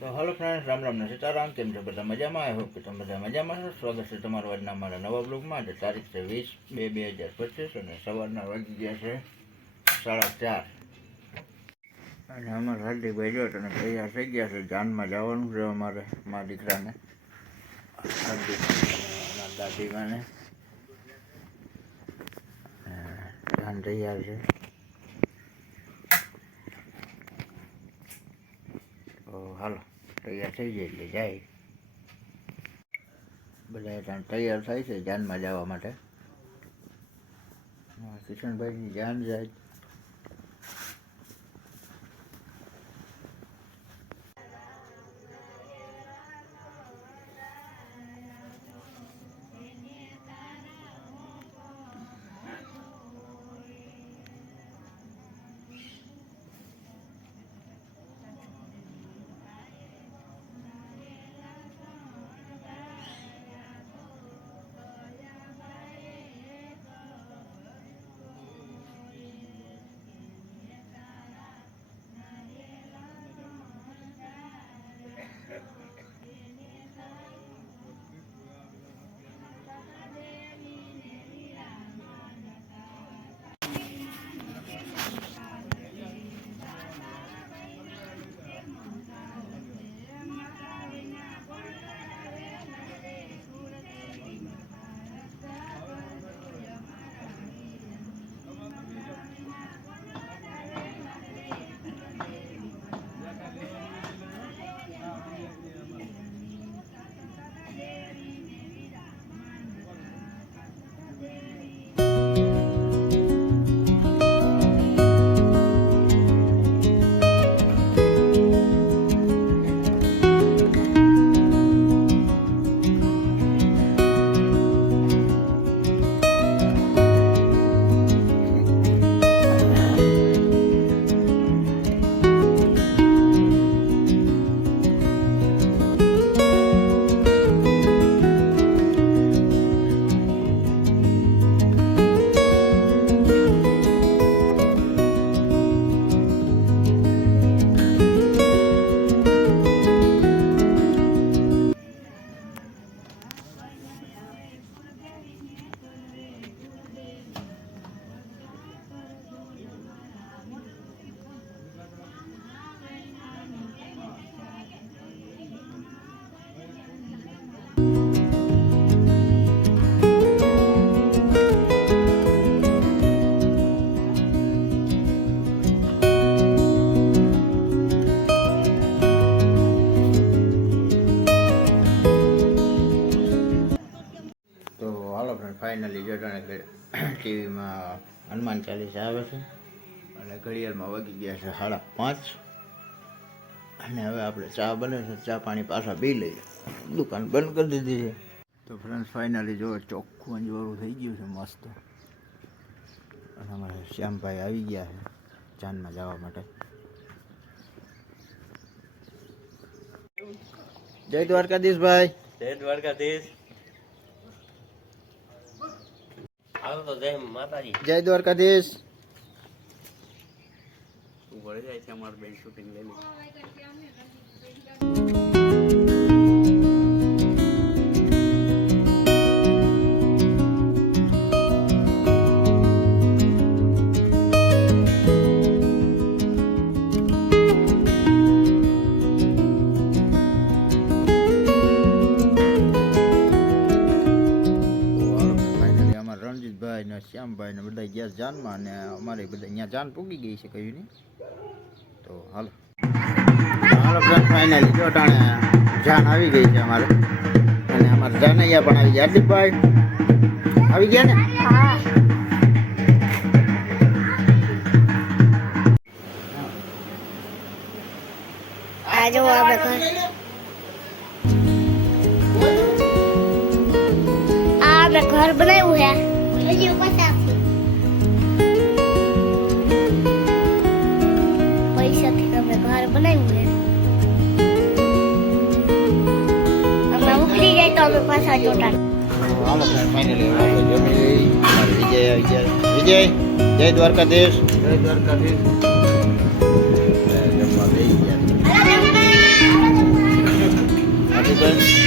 તો hello friends, Ram Ram ને સીતારામ. કેમ છો બધા? મજામાં? આઈ હોપ કે તમે બધા મજામાં છો. સ્વાગત છે તમારું આજના અમારા નવા બ્લોગમાં. તારીખ છે 20/2/2025 અને સવારના વાગી ગયા છે 4:30. અને અમારા હાર્દિકભાઈ જો તને તૈયાર થઈ ગયા છે. જાનમાં જવાનું છે અમારે, મારા દીકરાને હાર્દિક દાદીમાને જાન તૈયાર છે. તો હાલો તૈયાર થઈ જાય એટલે જાય. બધા ત્યાં તૈયાર થાય છે જાનમાં જવા માટે. કિશનભાઈની જાન જાય. ફાઇનલી જો જાણે ટીવીમાં હનુમાન ચાલીસા આવે છે અને ઘડિયાળમાં વાગી ગયા છે 5:30. અને હવે આપણે ચા બને છે, ચા પાણી પાછા પી લઈએ. દુકાન બંધ કરી દીધી છે. તો ફ્રેન્ડ્સ ફાઇનલી જો ચોખ્ખું અંજવાળું થઈ ગયું છે મસ્ત. અને અમારા શ્યામભાઈ આવી ગયા છે જાનમાં જવા માટે. જય દ્વારકાધીશ ભાઈ. જય દ્વારકાધીશ. જય દ્વારકાધીશ. વળી જાય છે અમારું બેન શૂટિંગ લઈ લે. શ્યામભાઈ ને બધા ગયા જાનમાં અને અમારે બધા અહીંયા જાન પૂગી ગઈ છે કયું નહીં. તો હાલો ફ્રેન્ડ ફાઇનલી જો ટાણે જાન આવી ગઈ છે અમારે. અને અમારે જાનૈયા પણ આવી ગયા. હાર્દિકભાઈ આવી ગયા ને? घर बनाया है पैसा थी हमने घर बनाए हुए हैं. हमें उखड़ी गई तो हमें पैसा जोटा. ફાઇનલી વિજય વિજય જય દ્વારકાધીશ. જય દ્વારકાધીશ. જમવા બેસી ગયા. છે